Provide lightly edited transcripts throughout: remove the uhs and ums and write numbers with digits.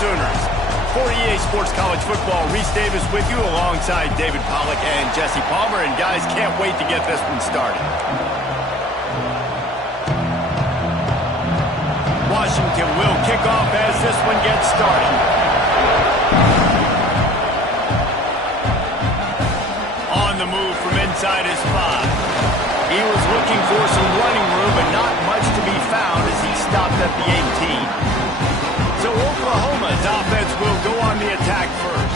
Sooners. For EA Sports College Football, Reese Davis with you alongside David Pollack and Jesse Palmer. And guys, can't wait to get this one started. Washington will kick off as this one gets started. On the move from inside his 5. He was looking for some running room, but not much to be found as he stopped at the 18. So Oklahoma's offense will go on the attack first.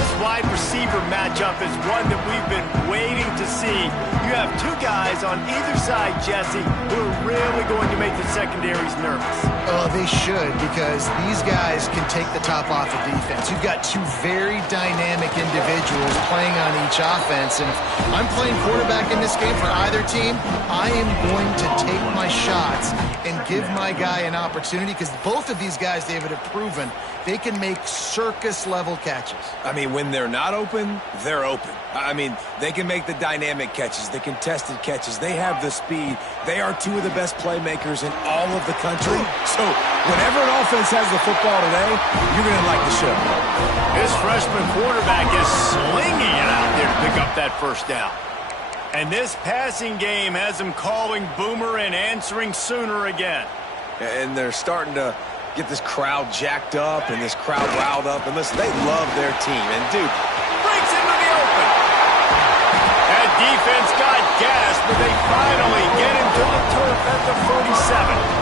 This wide receiver matchup is one that we've been waiting to see. You have two guys on either side, Jesse, who are really going to make the secondaries nervous. Oh, they should, because these guys can take the top off of defense. You've got two very dynamic individuals playing on each offense, and if I'm playing quarterback in this game for either team, I am going to take my shots and give my guy an opportunity, because both of these guys, David, have proven they can make circus-level catches. I mean, when they're not open, they're open. I mean, they can make the dynamic catches, the contested catches. They have the speed. They are two of the best playmakers in all of the country. So whenever an offense has the football today, you're going to like the show. This freshman quarterback is slinging it out there to pick up that first down. And this passing game has him calling Boomer and answering Sooner again. And they're starting to get this crowd jacked up and this crowd riled up. And listen, they love their team. And, dude, breaks into the open. That defense got gas, but they finally get him to the turf at the 47.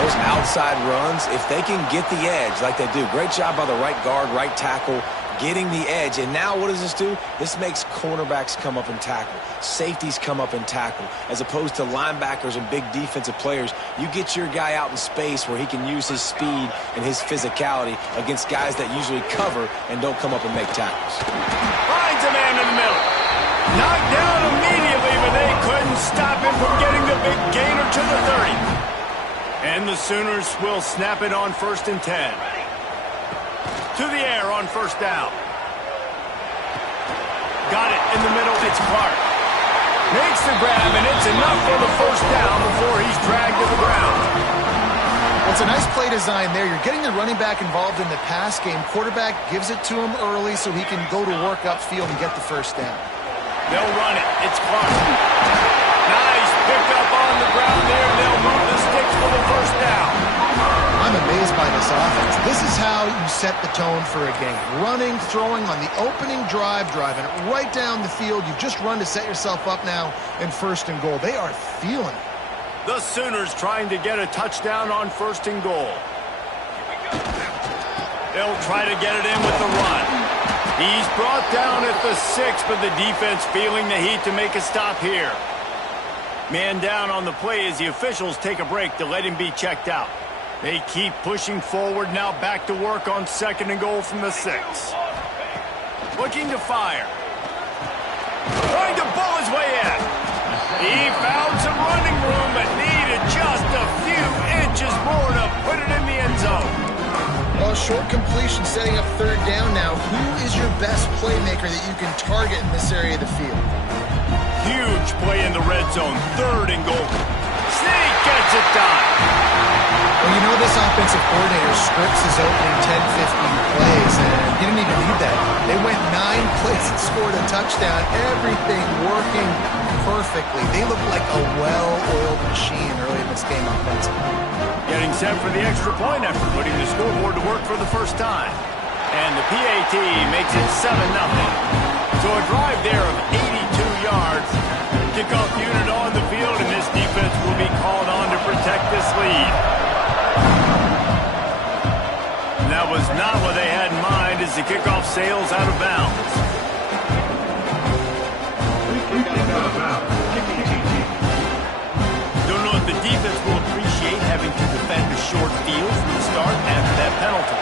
Those outside runs, if they can get the edge like they do, great job by the right guard, right tackle, getting the edge. And now what does this do? This makes cornerbacks come up and tackle. Safeties come up and tackle. As opposed to linebackers and big defensive players, you get your guy out in space where he can use his speed and his physicality against guys that usually cover and don't come up and make tackles. Finds a man in the middle. Knocked down immediately, but they couldn't stop him from getting the big gainer to the 30. And the Sooners will snap it on 1st and 10. To the air on first down. Got it in the middle. It's Clark. Makes the grab, and it's enough for the first down before he's dragged to the ground. It's a nice play design there. You're getting the running back involved in the pass game. Quarterback gives it to him early so he can go to work upfield and get the first down. They'll run it. It's Clark. Nice pick up on the ground there. They'll move the sticks for the first down. I'm amazed by this offense. This is how you set the tone for a game. Running, throwing on the opening drive, driving it right down the field. You've just run to set yourself up now in 1st and goal. They are feeling it. The Sooners trying to get a touchdown on 1st and goal. They'll try to get it in with the run. He's brought down at the 6, but the defense feeling the heat to make a stop here. Man down on the play as the officials take a break to let him be checked out. They keep pushing forward, now back to work on 2nd and goal from the 6. Looking to fire. Trying to pull his way in. He found some running room, but needed just a few inches more to put it in the end zone. Well, short completion setting up 3rd down now. Who is your best playmaker that you can target in this area of the field? Huge play in the red zone, 3rd and goal. Snake gets it done. Well, you know this offensive coordinator scripts his opening 10-15 plays, and he didn't even need that. They went 9 plays and scored a touchdown. Everything working perfectly. They look like a well-oiled machine early in this game offensively. Getting set for the extra point effort, putting the scoreboard to work for the first time. And the PAT makes it 7-0. So a drive there of 82 yards. Kickoff unit on the field, and this defense will be called on to protect this lead. And that was not what they had in mind as the kickoff sails out of bounds. Don't know if the defense will appreciate having to defend a short field from the start after that penalty.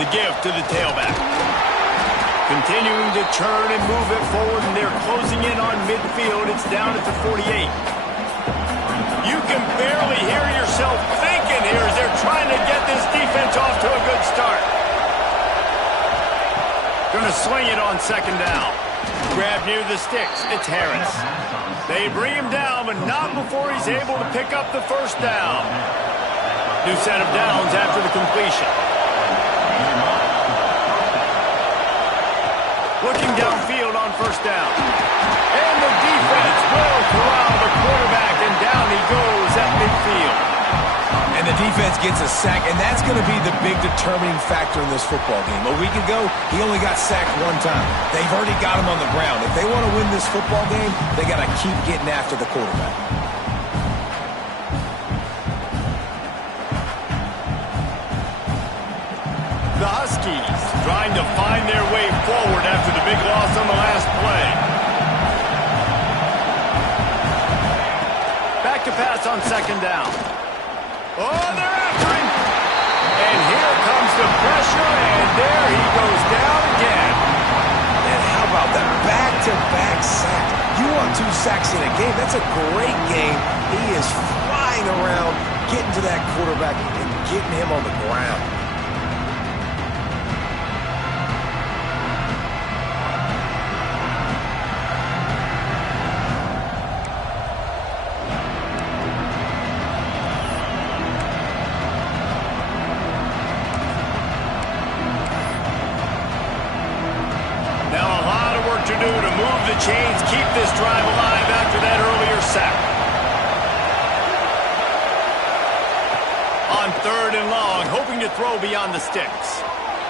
The give to the tailback. Continuing to churn and move it forward, and they're closing in on midfield. It's down at the 48. You can barely hear yourself thinking here as they're trying to get this defense off to a good start. Going to sling it on 2nd down. Grab near the sticks. It's Harris. They bring him down, but not before he's able to pick up the first down. New set of downs after the completion. Looking downfield on first down. And the defense will corral the quarterback, and down he goes at midfield. And the defense gets a sack, and that's going to be the big determining factor in this football game. A week ago, he only got sacked one time. They've already got him on the ground. If they want to win this football game, they got to keep getting after the quarterback. The Huskies trying to find their way forward after the big loss on the last play. Back to pass on second down. Oh, they're after him. And here comes the pressure, and there he goes down again. And how about that back-to-back sack? You want 2 sacks in a game. That's a great game. He is flying around, getting to that quarterback and getting him on the ground. Chains keep this drive alive after that earlier sack. On third and long, hoping to throw beyond the sticks.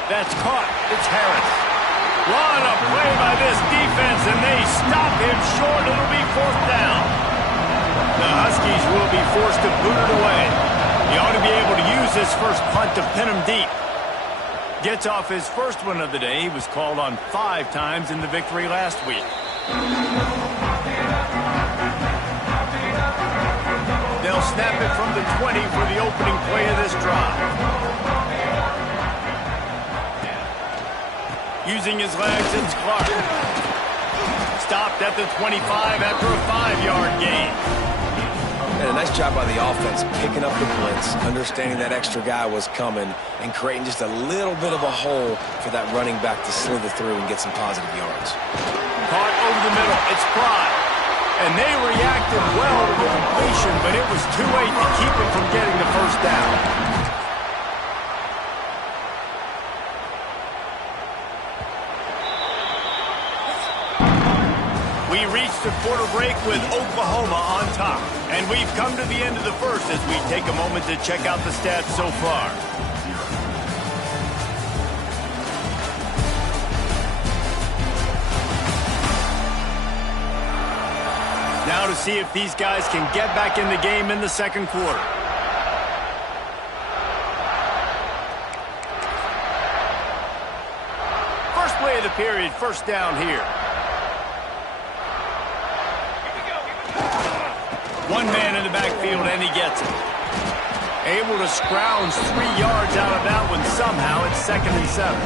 That's caught. It's Harris. Run a play by this defense, and they stop him short. It'll be fourth down. The Huskies will be forced to boot it away. He ought to be able to use this first punt to pin him deep. Gets off his first one of the day. He was called on 5 times in the victory last week. They'll snap it from the 20 for the opening play of this drive. Using his legs, it's Clark. Stopped at the 25 after a 5-yard gain. And a nice job by the offense picking up the blitz, understanding that extra guy was coming, and creating just a little bit of a hole for that running back to slither through and get some positive yards. Caught over the middle. It's Pride. And they reacted well to the completion, but it was too late to keep him from getting the first down. We reached the quarter break with Oklahoma on top. And we've come to the end of the first as we take a moment to check out the stats so far. Now to see if these guys can get back in the game in the second quarter. First play of the period, first down here. One man in the backfield, and he gets it. Able to scrounge 3 yards out of that one somehow. It's 2nd and 7.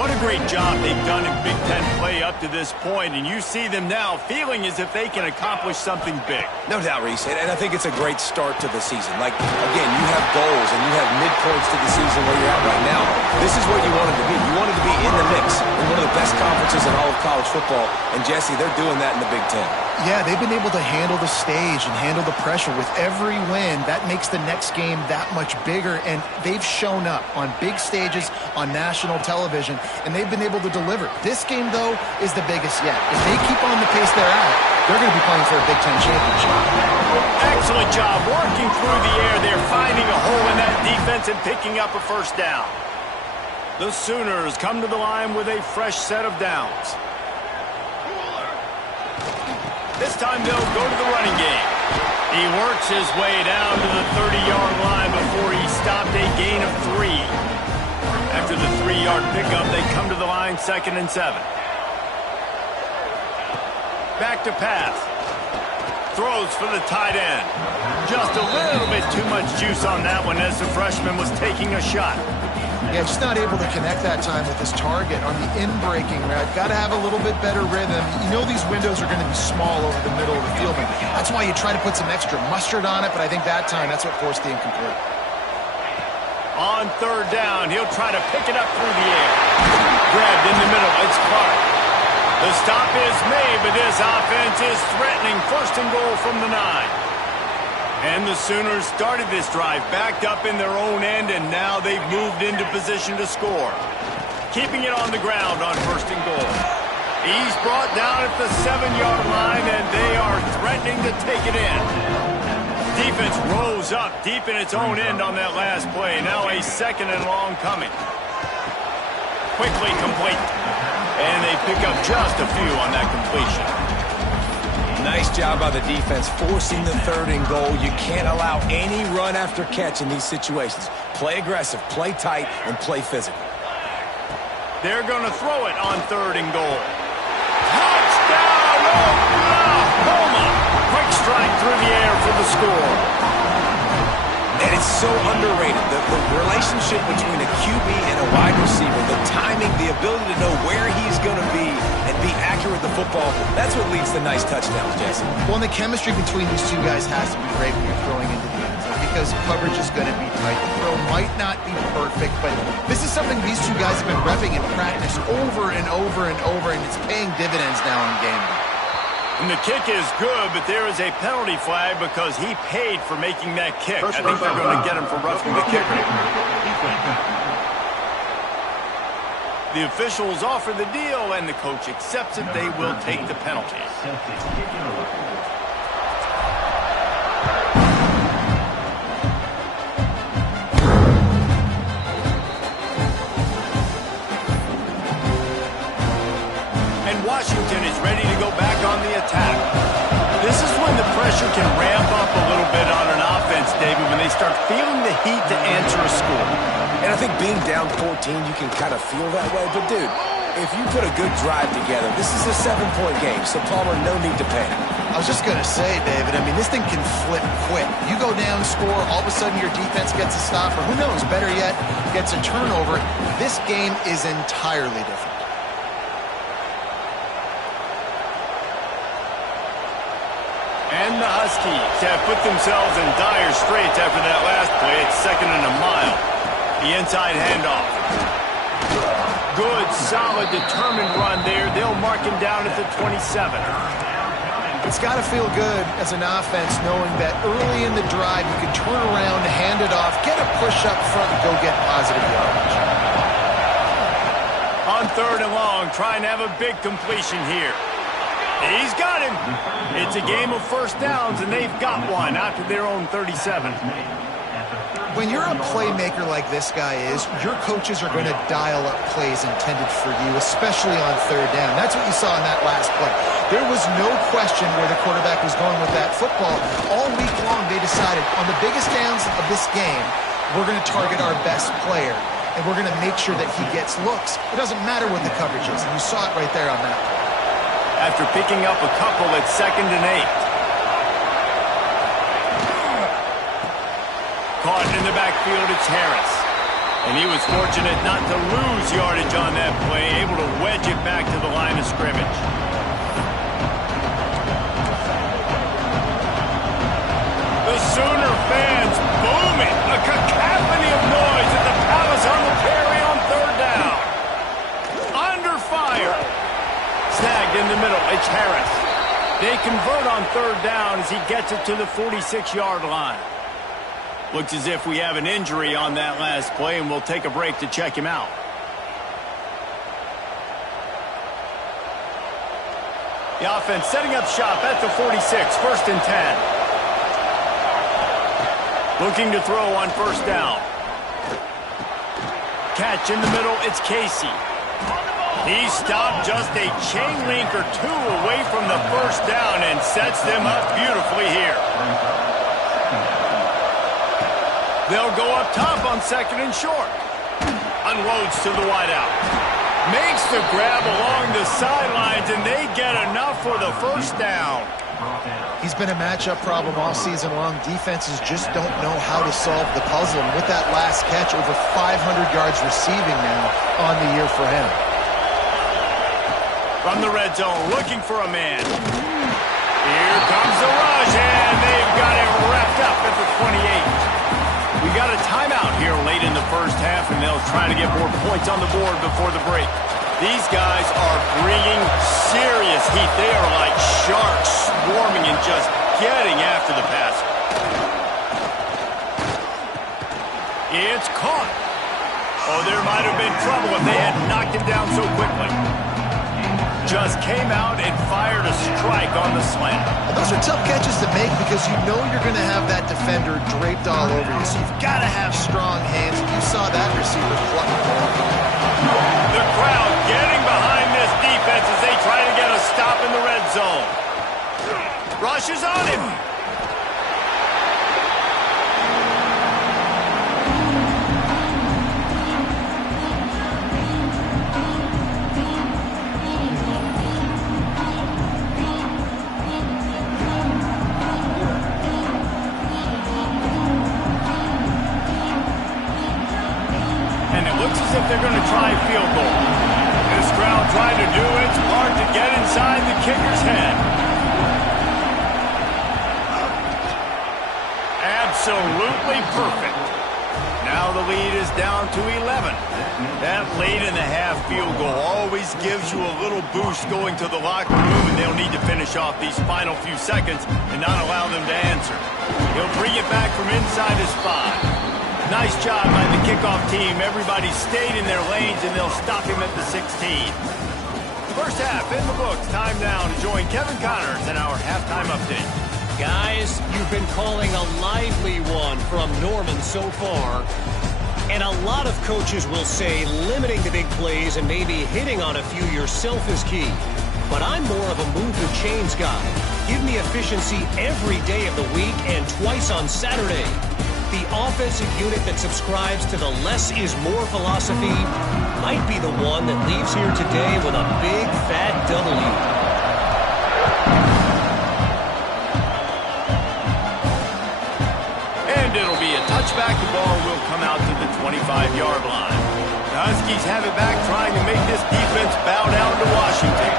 What a great job they've done in Big Ten play up to this point, and you see them now feeling as if they can accomplish something big. No doubt, Reese, and I think it's a great start to the season. Like, again, you have goals and you have midpoints to the season where you're at right now. This is where you wanted to be. You wanted to be in the mix in one of the best conferences in all of college football, and Jesse, they're doing that in the Big Ten. Yeah, they've been able to handle the stage and handle the pressure. With every win, that makes the next game that much bigger, and they've shown up on big stages on national television, and they've been able to deliver. This game, though, is the biggest yet. If they keep on the pace they're at, they're going to be playing for a Big Ten championship. Excellent job working through the air. They're finding a hole in that defense and picking up a first down. The Sooners come to the line with a fresh set of downs. This time they'll go to the running game. He works his way down to the 30-yard line before he stopped a gain of 3. After the 3-yard pickup, they come to the line 2nd and 7. Back to pass. Throws for the tight end. Just a little bit too much juice on that one as the freshman was taking a shot. Yeah, just not able to connect that time with his target on the in-breaking route. Got to have a little bit better rhythm. You know these windows are going to be small over the middle of the field, and that's why you try to put some extra mustard on it, but I think that time that's what forced the incomplete. On third down, he'll try to pick it up through the air. Grabbed in the middle, it's Clark. The stop is made, but this offense is threatening first and goal from the 9. And the Sooners started this drive backed up in their own end, and now they've moved into position to score. Keeping it on the ground on first and goal. He's brought down at the 7-yard line, and they are threatening to take it in. Defense rose up deep in its own end on that last play. Now a second and long coming. Quickly complete. And they pick up just a few on that completion. Nice job by the defense forcing the third and goal. You can't allow any run after catch in these situations. Play aggressive, play tight, and play physical. They're going to throw it on third and goal. Touchdown, Oklahoma! Quick strike through the air for the score. And it's so underrated. The relationship between a QB and a wide receiver, the timing, the ability to know where he's going to be and be accurate with the football, that's what leads to nice touchdowns, Jesse. Well, and the chemistry between these two guys has to be great when you're throwing into the end zone because coverage is going to be tight. The throw might not be perfect, but this is something these two guys have been repping in practice over and over and over, and it's paying dividends now in game day. And the kick is good, but there is a penalty flag because he paid for making that kick. I think they're going to get him for roughing the kicker. The officials offer the deal, and the coach accepts it. They will take the penalty. Washington is ready to go back on the attack. This is when the pressure can ramp up a little bit on an offense, David, when they start feeling the heat to answer a score. And I think being down 14, you can kind of feel that way. But, dude, if you put a good drive together, this is a 7-point game, so Palmer, no need to panic. I was just going to say, David, I mean, this thing can flip quick. You go down, score, all of a sudden your defense gets a stop, or who knows, better yet, gets a turnover. This game is entirely different. And the Huskies have put themselves in dire straits after that last play. It's second and a mile. The inside handoff. Good, solid, determined run there. They'll mark him down at the 27. It's got to feel good as an offense knowing that early in the drive you can turn around, hand it off, get a push up front, and go get positive yardage. On third and long, trying to have a big completion here. He's got him. It's a game of first downs, and they've got one out to their own 37. When you're a playmaker like this guy is, your coaches are going to dial up plays intended for you, especially on third down. That's what you saw in that last play. There was no question where the quarterback was going with that football. All week long, they decided on the biggest downs of this game, we're going to target our best player, and we're going to make sure that he gets looks. It doesn't matter what the coverage is, and you saw it right there on that play. After picking up a couple at 2nd and 8. Caught in the backfield, it's Harris. And he was fortunate not to lose yardage on that play, able to wedge it back to the line of scrimmage. The Sooner fans booming, a cacophony of noise at the Palace on the Prairie on third down. Under fire. Snagged in the middle, it's Harris. They convert on third down as he gets it to the 46-yard line. Looks as if we have an injury on that last play, and we'll take a break to check him out. The offense setting up shop at the 46, 1st and 10. Looking to throw on first down. Catch in the middle, it's Casey. He stopped just a chain link or two away from the first down and sets them up beautifully here. They'll go up top on 2nd and short. Unloads to the wideout. Makes the grab along the sidelines, and they get enough for the first down. He's been a matchup problem all season long. Defenses just don't know how to solve the puzzle. And with that last catch, over 500 yards receiving now on the year for him. From the red zone, looking for a man. Here comes the rush, and they've got it wrapped up at the 28. We got a timeout here late in the first half, and they'll try to get more points on the board before the break. These guys are bringing serious heat. They are like sharks swarming and just getting after the passer. It's caught. Oh, there might have been trouble if they had knocked him down so quickly. Just came out and fired a strike on the slant. And those are tough catches to make because you know you're going to have that defender draped all over you. So you've got to have strong hands. You saw that receiver pluck the ball. The crowd getting behind this defense as they try to get a stop in the red zone. Rushes on him. They're going to try a field goal. This crowd trying to do its part to get inside the kicker's head. Absolutely perfect. Now the lead is down to 11. That late in the half field goal always gives you a little boost going to the locker room, and they'll need to finish off these final few seconds and not allow them to answer. He'll bring it back from inside his 5. Nice job by the kickoff team. Everybody stayed in their lanes, and they'll stop him at the 16. First half in the books. Time now to join Kevin Connors in our halftime update. Guys, you've been calling a lively one from Norman so far. And a lot of coaches will say limiting the big plays and maybe hitting on a few yourself is key. But I'm more of a move the chains guy. Give me efficiency every day of the week and twice on Saturday. The offensive unit that subscribes to the less is more philosophy might be the one that leaves here today with a big fat W. And it'll be a touchback. The ball will come out to the 25-yard line. The Huskies have it back, trying to make this defense bow down to Washington.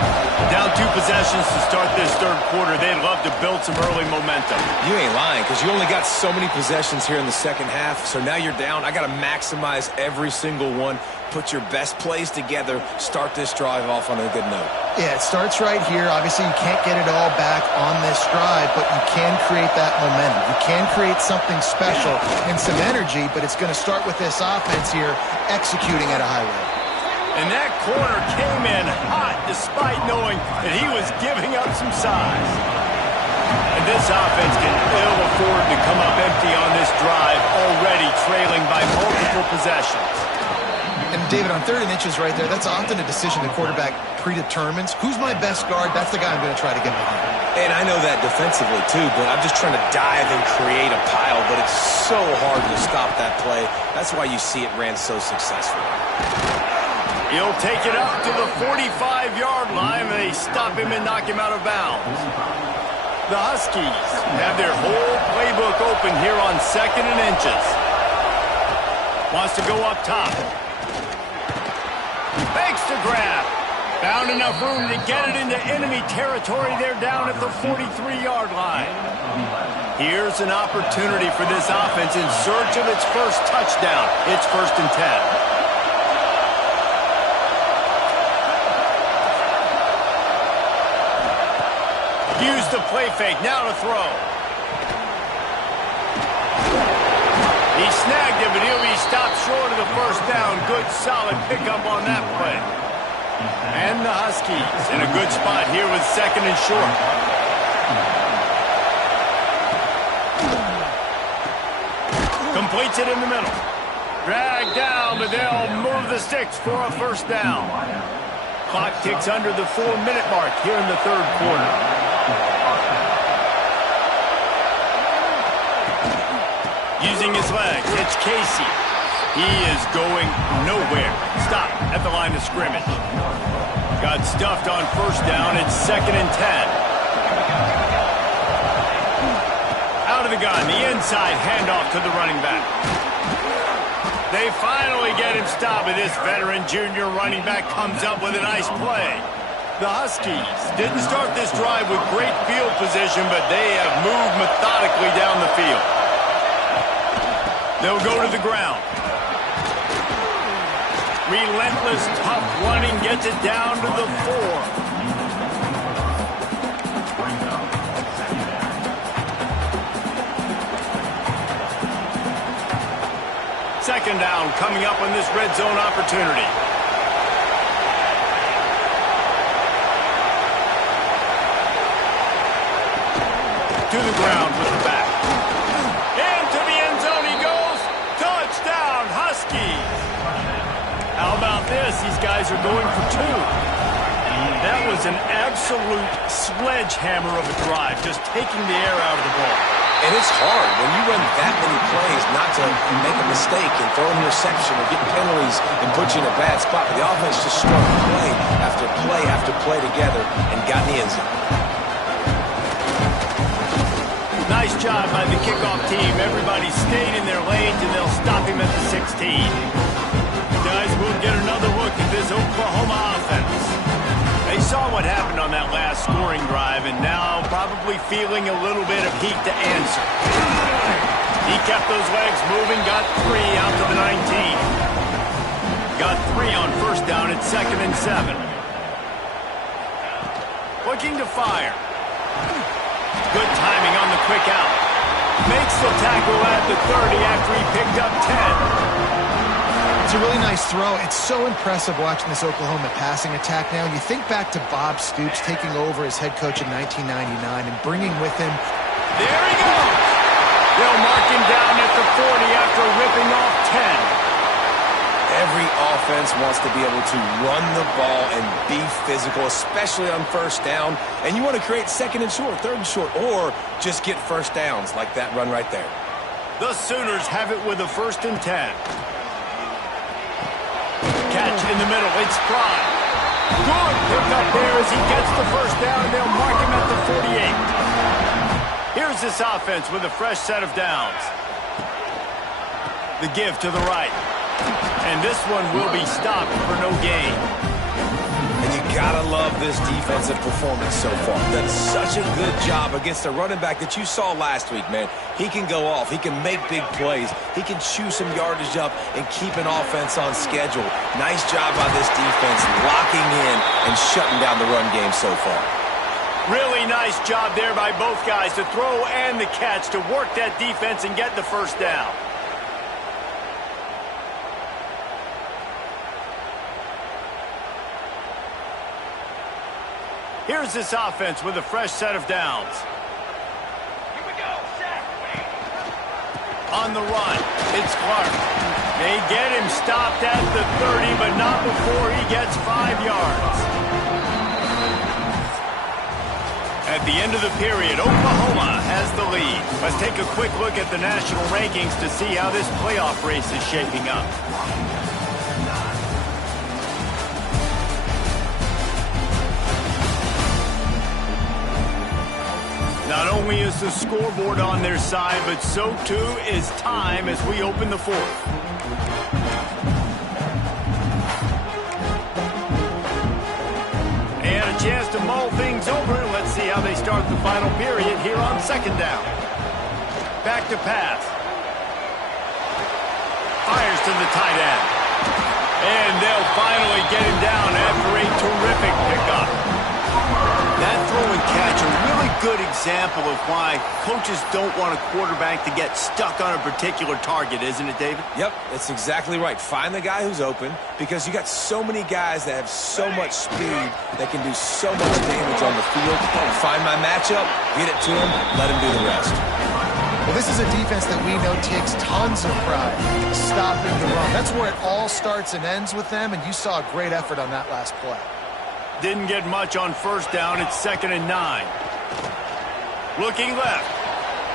Down 2 possessions to start this third quarter. They'd love to build some early momentum. You ain't lying, because you only got so many possessions here in the second half, so now you're down. I got to maximize every single one, put your best plays together, start this drive off on a good note. Yeah, it starts right here. Obviously, you can't get it all back on this drive, but you can create that momentum. You can create something special and some energy, but it's going to start with this offense here executing at a high rate. And that corner came in hot despite knowing that he was giving up some size. And this offense can ill afford to come up empty on this drive, already trailing by multiple possessions. And, David, on 3rd and inches right there, that's often a decision the quarterback predetermines. Who's my best guard? That's the guy I'm going to try to get behind. And I know that defensively, too, but I'm just trying to dive and create a pile, but it's so hard to stop that play. That's why you see it ran so successfully. He'll take it up to the 45-yard line. They stop him and knock him out of bounds. The Huskies have their whole playbook open here on 2nd and inches. Wants to go up top. Fakes to grab. Found enough room to get it into enemy territory. They're down at the 43-yard line. Here's an opportunity for this offense in search of its first touchdown. It's 1st and 10. Use the play fake, now to throw. He snagged it, but he'll be stopped short of the first down. Good, solid pickup on that play. And the Huskies in a good spot here with 2nd and short. Completes it in the middle. Dragged down, but they'll move the sticks for a first down. Clock ticks under the 4-minute mark here in the third quarter. Using his legs, it's Casey. He is going nowhere. Stop at the line of scrimmage. Got stuffed on first down. It's 2nd and 10. Out of the gun, the inside handoff to the running back. They finally get him stopped, and this veteran junior running back comes up with a nice play. The Huskies didn't start this drive with great field position, but they have moved methodically down the field. They'll go to the ground. Relentless, tough running gets it down to the 4. Second down coming up on this red zone opportunity. To the ground with the back. Into the end zone he goes. Touchdown, Huskies. How about this? These guys are going for 2. That was an absolute sledgehammer of a drive, just taking the air out of the ball. And it's hard when you run that many plays not to make a mistake and throw an interception or get penalties and put you in a bad spot. But the offense just strung play after play after play together and got in the end zone. Nice job by the kickoff team. Everybody stayed in their lanes, and they'll stop him at the 16. Guys, we'll get another look at this Oklahoma offense. They saw what happened on that last scoring drive, and now probably feeling a little bit of heat to answer. He kept those legs moving, got 3 out to the 19. Got 3 on first down at 2nd and 7. Looking to fire. Good timing on the quick out. Makes the tackle at the 30 after he picked up 10. It's a really nice throw. It's so impressive watching this Oklahoma passing attack now. You think back to Bob Stoops taking over as head coach in 1999 and bringing with him. There he goes. They'll mark him down at the 40 after ripping off 10. Every offense wants to be able to run the ball and be physical, especially on first down. And you want to create 2nd and short, 3rd and short, or just get first downs like that run right there. The Sooners have it with a 1st and 10. Catch in the middle. It's Fry. Good pick up there as he gets the first down. They'll mark him at the 48. Here's this offense with a fresh set of downs. The give to the right. And this one will be stopped for no gain. And you gotta love this defensive performance so far. Done such a good job against a running back that you saw last week, man. He can go off. He can make big plays. He can chew some yardage up and keep an offense on schedule. Nice job by this defense locking in and shutting down the run game so far. Really nice job there by both guys to throw and the catch to work that defense and get the first down. Here's this offense with a fresh set of downs. Here we go, set. On the run, it's Clark. They get him stopped at the 30, but not before he gets 5 yards. At the end of the period, Oklahoma has the lead. Let's take a quick look at the national rankings to see how this playoff race is shaping up. Not only is the scoreboard on their side, but so too is time as we open the 4th. And a chance to mull things over. Let's see how they start the final period here on 2nd down. Back to pass. Fires to the tight end. And they'll finally get him down after a terrific pickup. That throw and catch, a really good example of why coaches don't want a quarterback to get stuck on a particular target, isn't it, David? Yep, that's exactly right. Find the guy who's open because you got so many guys that have so much speed that can do so much damage on the field. Find my matchup, get it to him, let him do the rest. Well, this is a defense that we know takes tons of pride stopping the run. That's where it all starts and ends with them, and you saw a great effort on that last play. Didn't get much on first down. It's 2nd and 9. Looking left.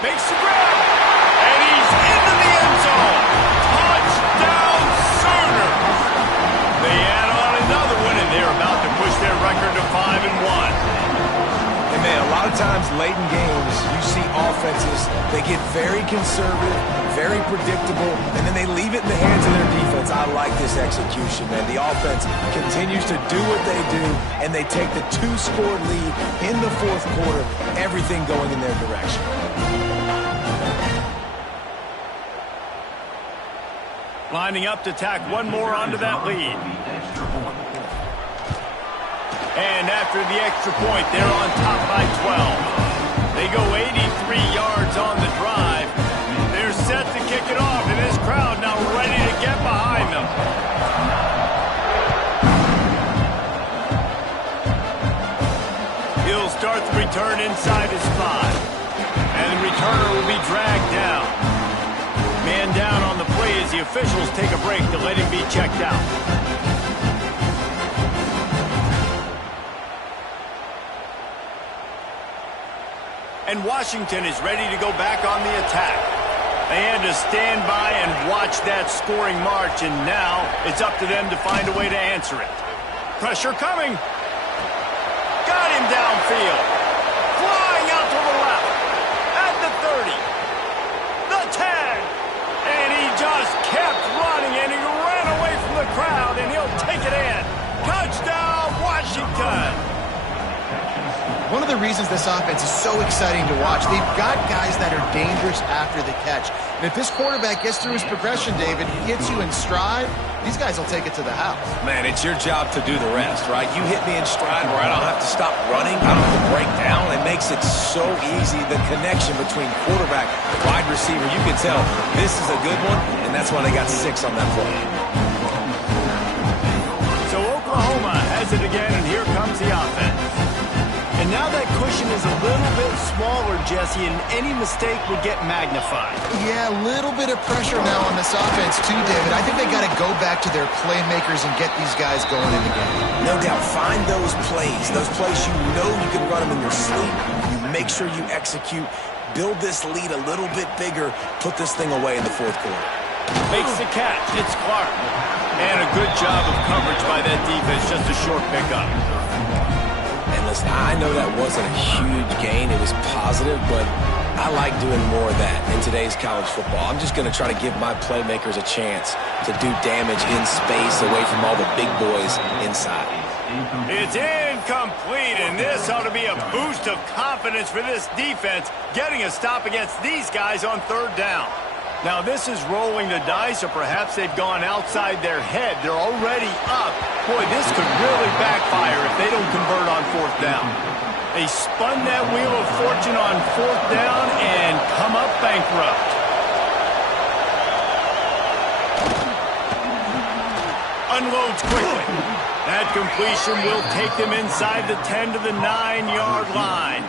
Makes the grab. And he's into the end zone. Touchdown, Sooners. They add on another one, and they're about to push their record to 5-1. And man, a lot of times late in games, you see offenses, they get very conservative, very predictable, and then they leave it in the hands of their defense. I like this execution, man. The offense continues to do what they do, and they take the 2-score lead in the 4th quarter, everything going in their direction. Lining up to tack one more onto that lead. And after the extra point, they're on top by 12. They go 83 yards on the drive. They're set to kick it off, and this crowd now ready to get behind them. He'll start the return inside his 5. And the returner will be dragged down. Man down on the play as the officials take a break to let him be checked out. And Washington is ready to go back on the attack. They had to stand by and watch that scoring march, and now it's up to them to find a way to answer it. Pressure coming. Got him downfield. Flying out to the left. At the 30. The 10. And he just kept running, and he ran away from the crowd, and he'll take it in. Touchdown, Washington. One of the reasons this offense is so exciting to watch, they've got guys that are dangerous after the catch. And if this quarterback gets through his progression, David, he hits you in stride, these guys will take it to the house. Man, it's your job to do the rest, right? You hit me in stride where I don't have to stop running. I don't have to break down. It makes it so easy. The connection between quarterback and wide receiver, you can tell this is a good one, and that's why they got 6 on that play. So Oklahoma has it again, and here comes the offense. And now that cushion is a little bit smaller, Jesse, and any mistake would get magnified. Yeah, a little bit of pressure now on this offense too, David. I think they got to go back to their playmakers and get these guys going in the game. No doubt. Find those plays you know you can run them in your sleep. You make sure you execute. Build this lead a little bit bigger. Put this thing away in the 4th quarter. Makes the catch. It's Clark. And a good job of coverage by that defense. Just a short pickup. And listen, I know that wasn't a huge gain. It was positive, but I like doing more of that in today's college football. I'm just going to try to give my playmakers a chance to do damage in space away from all the big boys inside. It's incomplete, and this ought to be a boost of confidence for this defense, getting a stop against these guys on 3rd down. Now, this is rolling the dice, or perhaps they've gone outside their head. They're already up. Boy, this could really backfire if they don't convert on 4th down. They spun that wheel of fortune on 4th down and come up bankrupt. Unloads quickly. That completion will take them inside the 10 to the 9-yard line.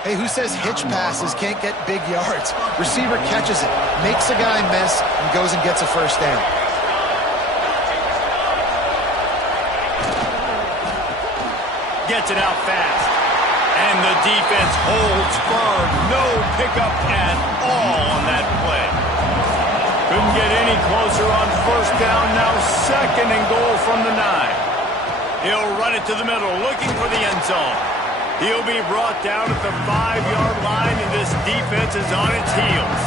Hey, who says hitch passes can't get big yards? Receiver catches it, makes a guy miss, and goes and gets a 1st down. Gets it out fast. And the defense holds firm. No pickup at all on that play. Couldn't get any closer on 1st down. Now 2nd and goal from the 9. He'll run it to the middle, looking for the end zone. He'll be brought down at the 5-yard line, and this defense is on its heels.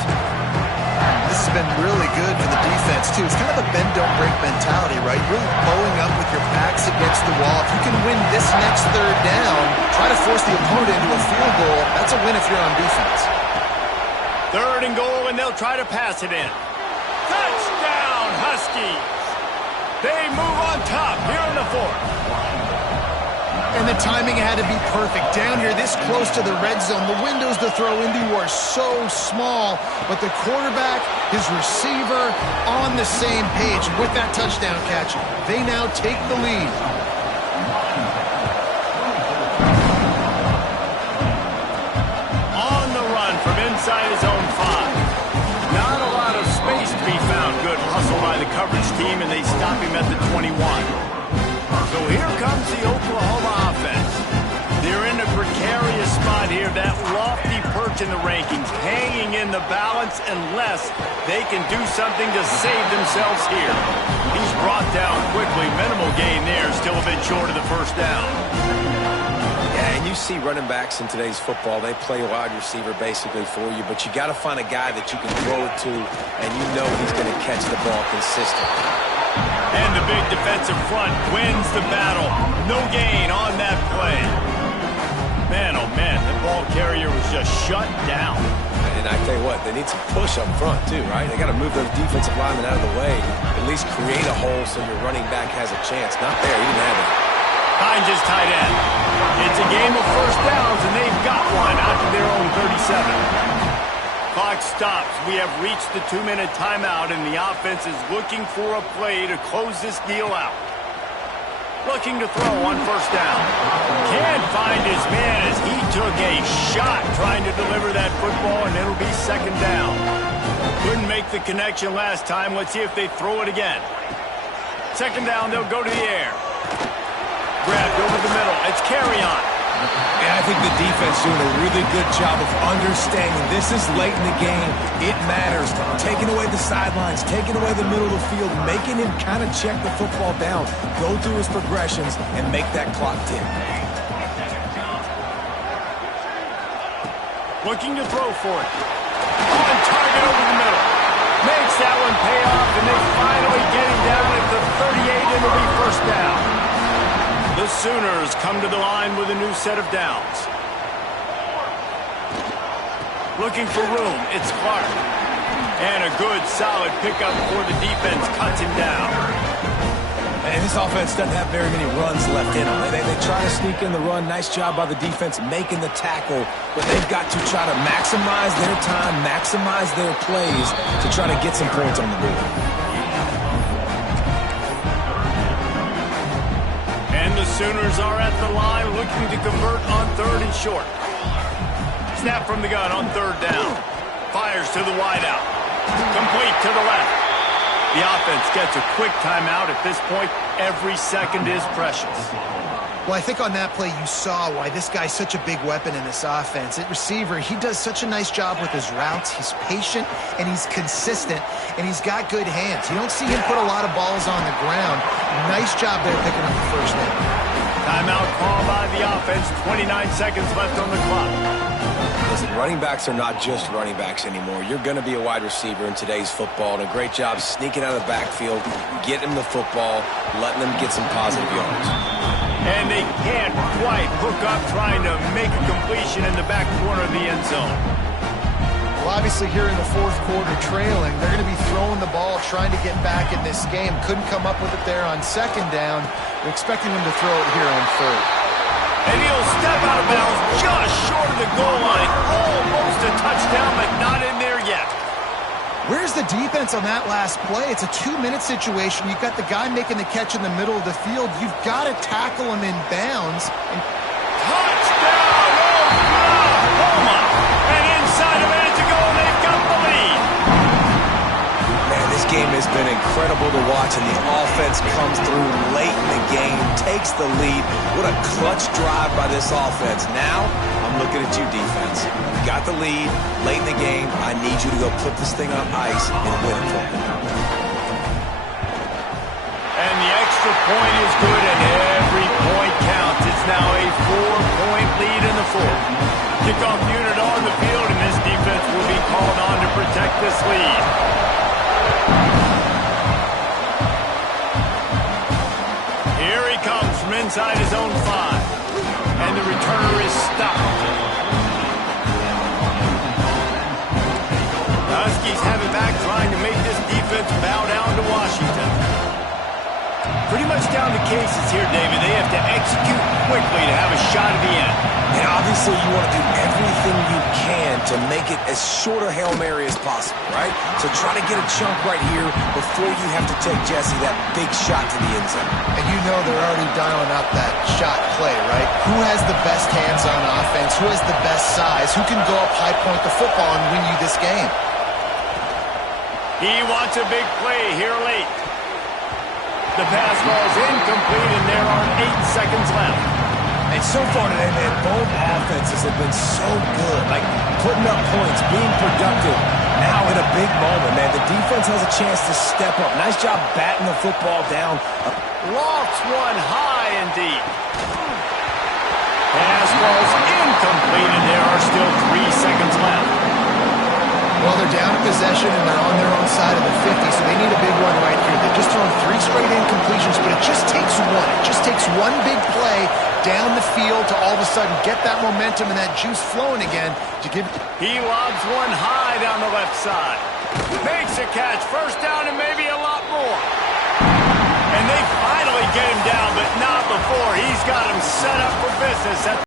This has been really good for the defense, too. It's kind of a bend-don't-break mentality, right? Really bowing up with your backs against the wall. If you can win this next 3rd down, try to force the opponent into a field goal, that's a win if you're on defense. 3rd and goal, and they'll try to pass it in. Touchdown, Huskies! They move on top here in the 4th. And the timing had to be perfect. Down here, this close to the red zone, the windows to throw into are so small, but the quarterback, his receiver, on the same page. With that touchdown catch, they now take the lead. On the run from inside his own 5. Not a lot of space to be found. Good hustle by the coverage team, and they stop him at the 21. So here comes the Oklahoma offense. They're in a precarious spot here, that lofty perch in the rankings, hanging in the balance unless they can do something to save themselves here. He's brought down quickly. Minimal gain there, still a bit short of the 1st down. Yeah, and you see running backs in today's football, they play wide receiver basically for you, but you got to find a guy that you can throw it to, and you know he's going to catch the ball consistently. And the big defensive front wins the battle. No gain on that play. Man, oh man, the ball carrier was just shut down. And I tell you what, they need some push up front too, right? They got to move those defensive linemen out of the way, at least create a hole so your running back has a chance. Not there, he didn't have it. Hines is tight end. It's a game of first downs, and they've got one out to their own 37. Clock stops. We have reached the 2-minute timeout, and the offense is looking for a play to close this deal out. Looking to throw on first down. Can't find his man as he took a shot trying to deliver that football, and it'll be second down. Couldn't make the connection last time. Let's see if they throw it again. Second down, they'll go to the air. Grabbed over the middle. It's Carry-on. And I think the defense doing a really good job of understanding this is late in the game. It matters. Taking away the sidelines, taking away the middle of the field, making him kind of check the football down, go through his progressions, and make that clock tick. Looking to throw for it. On target over the middle. Makes that one pay off, and they finally get him down at the 38, and it'll be first down. The Sooners come to the line with a new set of downs. Looking for room, it's Clark. And a good, solid pickup before the defense cuts him down. And this offense doesn't have very many runs left in them. They try to sneak in the run. Nice job by the defense making the tackle. But they've got to try to maximize their time, maximize their plays to try to get some points on the board. The Sooners are at the line looking to convert on third and short. Snap from the gun on third down. Fires to the wideout. Complete to the left. The offense gets a quick timeout. At this point, every second is precious. Well, I think on that play you saw why this guy's such a big weapon in this offense. At receiver, he does such a nice job with his routes. He's patient, and he's consistent, and he's got good hands. You don't see him put a lot of balls on the ground. Nice job there picking up the first down. Timeout call by the offense. 29 seconds left on the clock. Listen, running backs are not just running backs anymore. You're going to be a wide receiver in today's football, and a great job sneaking out of the backfield, getting them the football, letting them get some positive yards. And they can't quite hook up trying to make a completion in the back corner of the end zone. Well, obviously here in the fourth quarter trailing, they're going to be throwing the ball, trying to get back in this game. Couldn't come up with it there on second down. We're expecting them to throw it here on third. And he'll step out of bounds just short of the goal line. Almost a touchdown, but not in there yet. Where's the defense on that last play? It's a 2-minute situation. You've got the guy making the catch in the middle of the field. You've got to tackle him in bounds. Touchdown, Oklahoma! And inside a minute to go, they've got the lead. Man, this game has been incredible to watch, and the offense comes through late in the game, takes the lead. What a clutch drive by this offense. Now, I'm looking at you, defense. You got the lead late in the game. I need you to go put this thing on ice and win it for me. And the extra point is good, and every point counts. It's now a 4-point lead in the fourth. Kickoff unit on the field, and this defense will be called on to protect this lead. Here he comes from inside his own 5. And the returner is stopped. The Huskies have it back, trying to make this defense bow down to Washington. Pretty much down to cases here, David. They have to execute quickly to have a shot at the end. And obviously you want to do everything you can to make it as short a Hail Mary as possible, right? So try to get a chunk right here before you have to take, Jesse, that big shot to the end zone. And you know they're already dialing up that shot play, right? Who has the best hands on offense? Who has the best size? Who can go up high point the football and win you this game? He wants a big play here late. The pass ball's incomplete, and there are 8 seconds left. And so far today, man, both offenses have been so good, like putting up points, being productive. Now in a big moment, man, the defense has a chance to step up. Nice job batting the football down. Lofts one high and deep. Pass ball's incomplete, and there are still 3 seconds left. Well, they're down in possession, and they're on their own inside of the 50, so they need a big one right here. They've just thrown 3 straight incompletions, but it just takes one. It just takes one big play down the field to all of a sudden get that momentum and that juice flowing again to give. He lobs one high down the left side. Makes a catch. First down and maybe a lot more. And they finally get him down, but not before. He's got him set up for business.